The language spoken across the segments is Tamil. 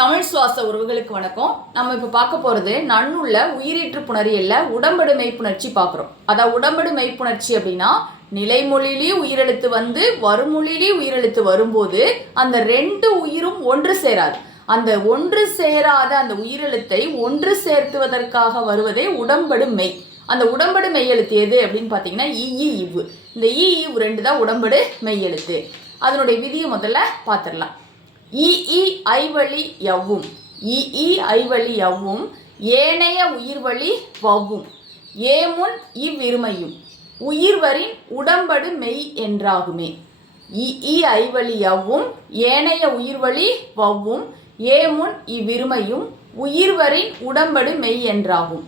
தமிழ் சுவாச உறவுகளுக்கு வணக்கம். நம்ம இப்போ பார்க்க போகிறது நன்னுள்ள உயிரீற்று புணரியல்ல உடம்படு மெய்ப்புணர்ச்சி பார்க்குறோம். அதான் உடம்படு மெய்ப்புணர்ச்சி அப்படின்னா நிலைமொழியிலேயே உயிரெழுத்து வந்து வருமொழியிலேயும் உயிரெழுத்து வரும்போது அந்த ரெண்டு உயிரும் ஒன்று சேராது. அந்த ஒன்று சேராத அந்த உயிரெழுத்தை ஒன்று சேர்த்துவதற்காக வருவதே உடம்படு மெய். அந்த உடம்படு மெய்யெழுத்து எது அப்படின்னு பார்த்தீங்கன்னா இஇ இ, இவ்வு. இந்த இஇ இவ் ரெண்டு தான் உடம்படு மெய்யெழுத்து. அதனுடைய விதியை முதல்ல பார்த்துடலாம். இஇ ஐவழி யவ்வும். இஇ ஐவழி யவ்வும். ஏனைய உயிர்வழி வவ்வும். ஏமுன் இவ்விருமையும். உயிர்வரின் உடம்படு மெய் என்றாகுமே. இஇ ஐவழி யவ்வும். ஏனைய உயிர்வழி வவ்வும். ஏமுன் இவ்விருமையும். உயிர்வரின் உடம்படு மெய் என்றாகும்.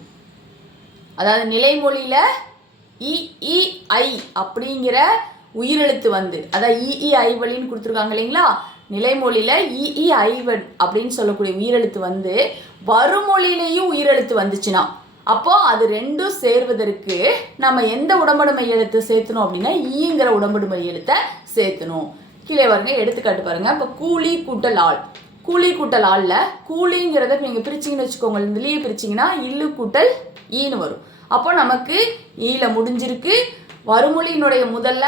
அதாவது நிலைமொழியில் இஇஐ ஐ அப்படிங்கிற உயிரெழுத்து வந்து. அதாவது இஇ ஐவழின்னு கொடுத்துருக்காங்க இல்லைங்களா? நிலைமொழியில் இஇ ஐவன் அப்படின்னு சொல்லக்கூடிய உயிரெழுத்து வந்து வருமொழியிலையும் உயிரெழுத்து வந்துச்சுன்னா அப்போது அது ரெண்டும் சேர்வதற்கு நம்ம எந்த உடம்படுமை எழுத்து சேர்த்தணும் அப்படின்னா ஈங்கிற உடம்படுமை எழுத்தை சேர்த்தணும். கீழே பாருங்க எடுத்துக்காட்டு பாருங்க. இப்போ கூலி கூட்டல் ஆள். கூலி கூட்டல் ஆளில் கூலிங்கிறத நீங்கள் பிரிச்சிங்கன்னு வச்சுக்கோங்க. இதுலேயே பிரிச்சிங்கன்னா இல்லு கூட்டல் ஈன்னு வரும். அப்போ நமக்கு ஈல முடிஞ்சிருக்கு. வருமொழியினுடைய முதல்ல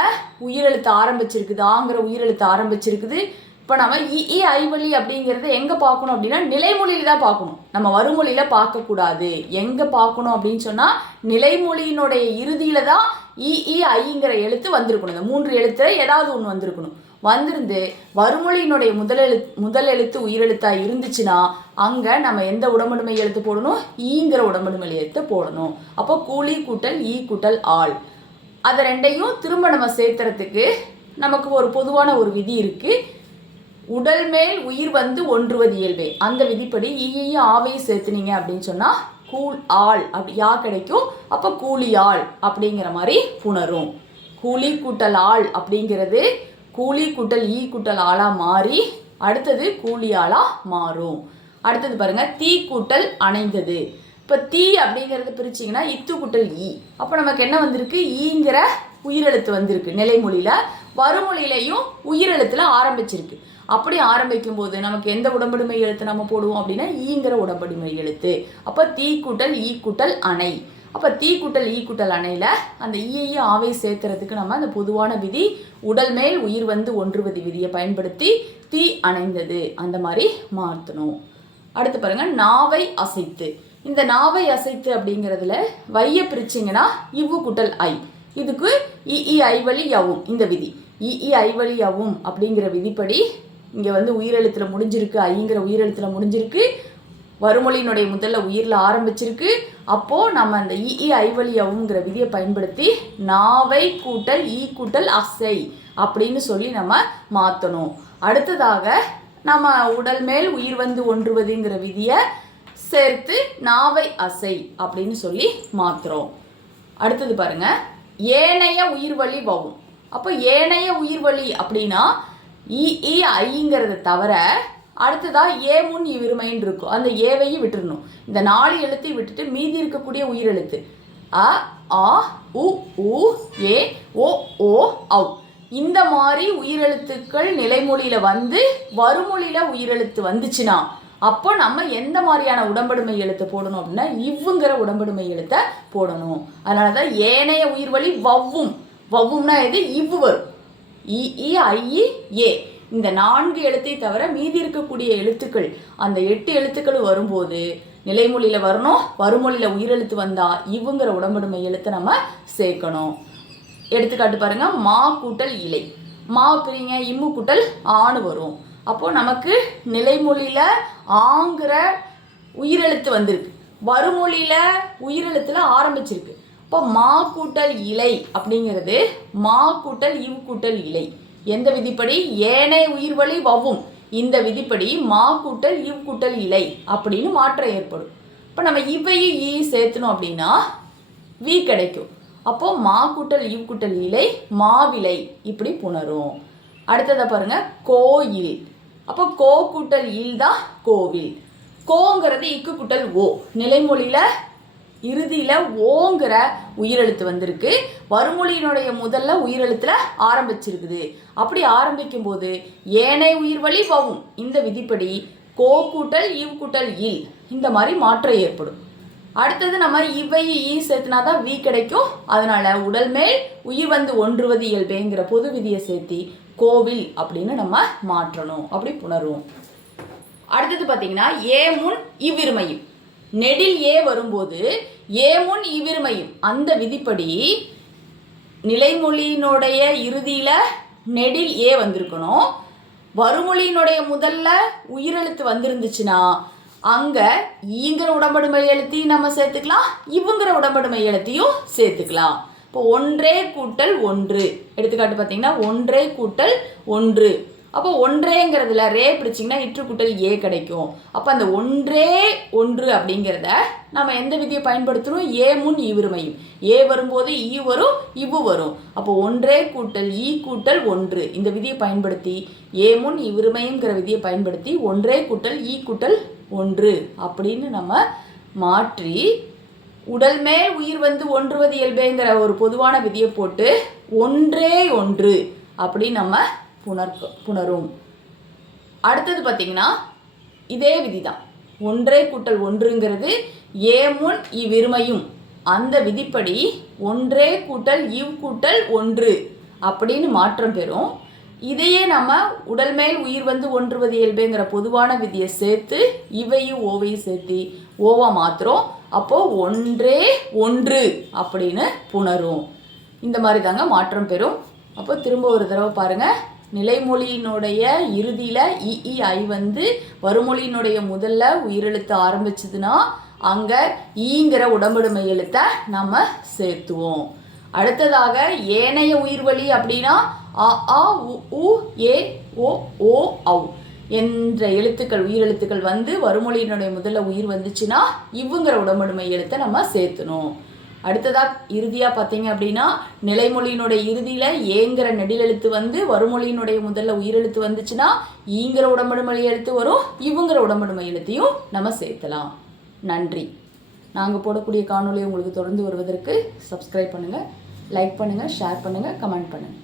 உயிரெழுத்து ஆரம்பிச்சிருக்குது ஆங்கிற உயிரெழுத்து ஆரம்பிச்சிருக்குது. இப்போ நம்ம இ ஐமொழி ஐவழி அப்படிங்கிறத எங்கே பார்க்கணும் அப்படின்னா நிலைமொழியில் தான் பார்க்கணும். நம்ம வருமொழியில் பார்க்கக்கூடாது. எங்கே பார்க்கணும் அப்படின்னு சொன்னால் நிலைமொழியினுடைய இறுதியில் தான் இ ஐங்கிற எழுத்து வந்திருக்கணும். இந்த மூன்று எழுத்துல ஏதாவது ஒன்று வந்திருக்கணும். வந்திருந்து வருமொழியினுடைய முதல் முதல் எழுத்து உயிரெழுத்தாக இருந்துச்சுன்னா அங்கே நம்ம எந்த உடம்புடுமை எழுத்து போடணும்? ஈங்கிற உடம்புடுமை எழுத்து போடணும். அப்போ கூலி கூட்டல் ஈ கூட்டல் ஆள். அதை ரெண்டையும் திரும்ப நம்ம சேர்த்துறதுக்கு நமக்கு ஒரு பொதுவான ஒரு விதி இருக்குது உடல் மேல் உயிர் வந்து ஒன்றுவது இயல்பே. அந்த விதிப்படி ஈயையும் ஆவையும் சேர்த்துனீங்க அப்படின்னு சொன்னால் கூல் ஆள் அப்படி யா கிடைக்கும்? அப்போ கூலி ஆள் அப்படிங்கிற மாதிரி புணரும். கூலி கூட்டல் ஆள் அப்படிங்கிறது கூலி கூட்டல் ஈ கூட்டல் ஆளாக மாறி அடுத்தது கூலி ஆளாக மாறும். அடுத்தது பாருங்க தீ கூட்டல் அணைந்தது. இப்போ தீ அப்படிங்கிறது பிரிச்சிங்கன்னா இத்து கூட்டல் ஈ. அப்போ நமக்கு என்ன வந்திருக்கு? ஈங்கிற உயிரெழுத்து வந்திருக்கு நிலைமொழியில். வருமொழியிலையும் உயிரெழுத்தில் ஆரம்பிச்சிருக்கு. அப்படி ஆரம்பிக்கும் போது நமக்கு எந்த உடம்படுமை எழுத்து நம்ம போடுவோம் அப்படின்னா ஈங்கிற உடம்படுமை எழுத்து. அப்போ தீ கூட்டல் ஈ கூட்டல் அணை. அப்போ தீ கூட்டல் ஈ கூட்டல் அணையில் அந்த ஈயையும் ஆவை சேர்க்கறதுக்கு நம்ம அந்த பொதுவான விதி உடல் மேல் உயிர் வந்து ஒன்றுவது விதியை பயன்படுத்தி தீ அணைந்தது. அந்த மாதிரி மாற்றணும். அடுத்து பாருங்க நாவை அசைத்து. இந்த நாவை அசைத்து அப்படிங்கிறதுல வைய பிரிச்சிங்கன்னா இவ்வு குட்டல் ஐ. இதுக்கு இஇ ஐவழி யவும் இந்த விதி. இஇ ஐவழி யவும் அப்படிங்கிற விதிப்படி இங்கே வந்து உயிரெழுத்தில் முடிஞ்சிருக்கு ஐங்கிற உயிரெழுத்தில் முடிஞ்சிருக்கு. வருமொழியினுடைய முதல்ல உயிரில் ஆரம்பிச்சிருக்கு. அப்போது நம்ம அந்த இஇ ஐவழியவுங்கிற விதியை பயன்படுத்தி நாவை கூட்டல் ஈ கூட்டல் அசை அப்படின்னு சொல்லி நம்ம மாற்றணும் அடுத்ததாக நம்ம உடல் மேல் உயிர் வந்து ஒன்றுவதுங்கிற விதியை சேர்த்து நாவை அசை அப்படின்னு சொல்லி மாற்றுறோம் அடுத்தது பாருங்க. ஏனைய உயிர்வழி வவும் அப்போ ஏனைய உயிர்வழி அப்படின்னா இ இ ஐங்கிறத தவிர அடுத்ததாக ஏ முன் இவ்விருமைன்னு இருக்கும். அந்த ஏவையும் விட்டுறணும். இந்த நாலு எழுத்தையும் விட்டுட்டு மீதி இருக்கக்கூடிய உயிரெழுத்து. அ ஆ உ உ ஏ ஓ ஓ அவ் இந்த மாதிரி உயிரெழுத்துக்கள் நிலைமொழியில் வந்து வருமொழியில் உயிரெழுத்து வந்துச்சுன்னா அப்போ நம்ம எந்த மாதிரியான உடம்படுமை எழுத்து போடணும் அப்படின்னா இவ்வுங்கிற உடம்படுமை எழுத்தை போடணும். அதனால தான் ஏனைய உயிர்வழி வவ்வும். வவ்வும்னா எது? இவ்வு வரும். இ ஏ. இந்த நான்கு எழுத்தை தவிர மீதி இருக்கக்கூடிய எழுத்துக்கள் அந்த எட்டு எழுத்துக்கள் வரும்போது நிலைமொழியில் வரணும் வருமொழியில் உயிரெழுத்து வந்தால் இவங்கிற உடம்படுமை எழுத்தை நம்ம சேர்க்கணும். எடுத்துக்காட்டு பாருங்க மா கூட்டல் இலை. மா பிரிங்க இம்மு கூட்டல் ஆணு வரும். அப்போது நமக்கு நிலைமொழியில் ஆங்கிற உயிரெழுத்து வந்திருக்கு. வருமொழியில் உயிரெழுத்தில் ஆரம்பிச்சிருக்கு. இப்போ மா கூட்டல் இலை அப்படிங்கிறது மா கூட்டல் இவ் கூட்டல் இலை. எந்த விதிப்படி? ஏனைய உயிர்வழி வவும். இந்த விதிப்படி மா கூட்டல் இவ் கூட்டல் இலை அப்படின்னு மாற்றம் ஏற்படும். இப்போ நம்ம இவ்வையும் ஈ சேர்த்தணும் அப்படின்னா வி கிடைக்கும். அப்போது மா கூட்டல் இவ் கூட்டல் இலை மாவிலை இப்படி புணரும். அடுத்ததை பாருங்க கோயில். அப்போ கோ கூட்டல் இல் தான் கோவில். கோங்கிறது இக்கு கூட்டல் ஓ. நிலைமொழியில் இறுதியில் ஓங்கிற உயிரெழுத்து வந்திருக்கு. வருமொழியினுடைய முதல்ல உயிரெழுத்தில் ஆரம்பிச்சிருக்குது. அப்படி ஆரம்பிக்கும் போது ஏனை உயிர் வழி வவும். இந்த விதிப்படி கோ கூட்டல் இவ் கூட்டல் இல் இந்த மாதிரி மாற்றம் ஏற்படும். அடுத்தது நம்ம இவை ஈ சேர்த்துனா தான் வி கிடைக்கும். அதனால உடல் மேல் உயிர் வந்து ஒன்றுவது இயல்பேங்கிற பொது விதியை சேர்த்தி கோவில் அப்படின்னு நம்ம மாற்றணும். அப்படி புணருவோம். அடுத்தது பார்த்தீங்கன்னா ஏ முன் இவ்விருமையும். நெடில் ஏ வரும்போது ஏமுன் முன் இவ்விருமையும். அந்த விதிப்படி நிலைமொழியினுடைய இறுதியில் நெடில் ஏ வந்திருக்கணும். வருமொழியினுடைய முதல்ல உயிரெழுத்து வந்திருந்துச்சுன்னா அங்கே ஈங்கிற உடம்படுமை எழுத்தையும் நம்ம சேர்த்துக்கலாம் இவங்கிற உடம்படுமை எழுத்தையும் சேர்த்துக்கலாம். இப்போ ஒன்றே கூட்டல் ஒன்று. எடுத்துக்காட்டு பார்த்தீங்கன்னா ஒன்றே கூட்டல் ஒன்று. அப்போ ஒன்றேங்கிறதுல ரே பிடிச்சிங்கன்னா இற்று கூட்டல் ஏ கிடைக்கும். அப்போ அந்த ஒன்றே ஒன்று அப்படிங்கிறத நம்ம எந்த விதியை பயன்படுத்துகிறோம் ஏ முன் ஈவிருமையும். ஏ வரும்போது ஈ வரும் இவ்வு வரும். அப்போ ஒன்றே கூட்டல் ஈ கூட்டல் ஒன்று. இந்த விதியை பயன்படுத்தி ஏ முன் இவ்விருமையுங்கிற விதியை பயன்படுத்தி ஒன்றே கூட்டல் ஈ கூட்டல் ஒன்று அப்படின்னு நம்ம மாற்றி உடல் மேல் உயிர் வந்து ஒன்றுவது இயல்பேங்கிற ஒரு பொதுவான விதியை போட்டு ஒன்றே ஒன்று அப்படி நம்ம புணர் புணரும். அடுத்தது பார்த்தீங்கன்னா இதே விதி தான் ஒன்றே கூட்டல் ஒன்றுங்கிறது ஏ முன் இவ்விருமையும். அந்த விதிப்படி ஒன்றே கூட்டல் இவ் கூட்டல் ஒன்று அப்படின்னு மாற்றம் பெறும். இதையே நம்ம உடல் மேல் உயிர் வந்து ஒன்றுவது இயல்புங்கிற பொதுவான விதியை சேர்த்து இவையும் ஓவையும் சேர்த்து ஓவா மாத்திரம் அப்போது ஒன்றே ஒன்று அப்படின்னு புணரும். இந்த மாதிரி தாங்க மாற்றம் பெறும். அப்போ திரும்ப ஒரு தடவை பாருங்கள் நிலைமொழியினுடைய இறுதியில் இஇ ஐ வந்து வருமொழியினுடைய முதல்ல உயிரெழுத்து ஆரம்பிச்சதுன்னா அங்கே ஈங்கிற உடம்புடுமை எழுத்தை நம்ம சேர்த்துவோம். அடுத்ததாக ஏனைய உயிர்வழி அப்படின்னா அ ஆ உ உ ஏ ஓ ஓ ஔ என்ற எழுத்துக்கள் உயிரெழுத்துக்கள் வந்து வருமொழியினுடைய முதல்ல உயிர் வந்துச்சுன்னா இவங்கிற உடம்படுமை எழுத்தை நம்ம சேர்த்தணும். அடுத்ததாக இறுதியாக பார்த்தீங்க அப்படின்னா நிலைமொழியினுடைய இறுதியில் ஏங்கிற நெடிலெழுத்து வந்து வருமொழியினுடைய முதல்ல உயிரெழுத்து வந்துச்சுன்னா ஈங்கிற உடம்படுமொழி எழுத்து வரும் இவங்கிற உடம்படுமை எழுத்தையும் நம்ம சேர்த்தலாம். நன்றி. நாங்கள் போடக்கூடிய காணொளி உங்களுக்கு தொடர்ந்து வருவதற்கு சப்ஸ்கிரைப் பண்ணுங்கள் லைக் பண்ணுங்கள் ஷேர் பண்ணுங்கள் கமெண்ட் பண்ணுங்கள்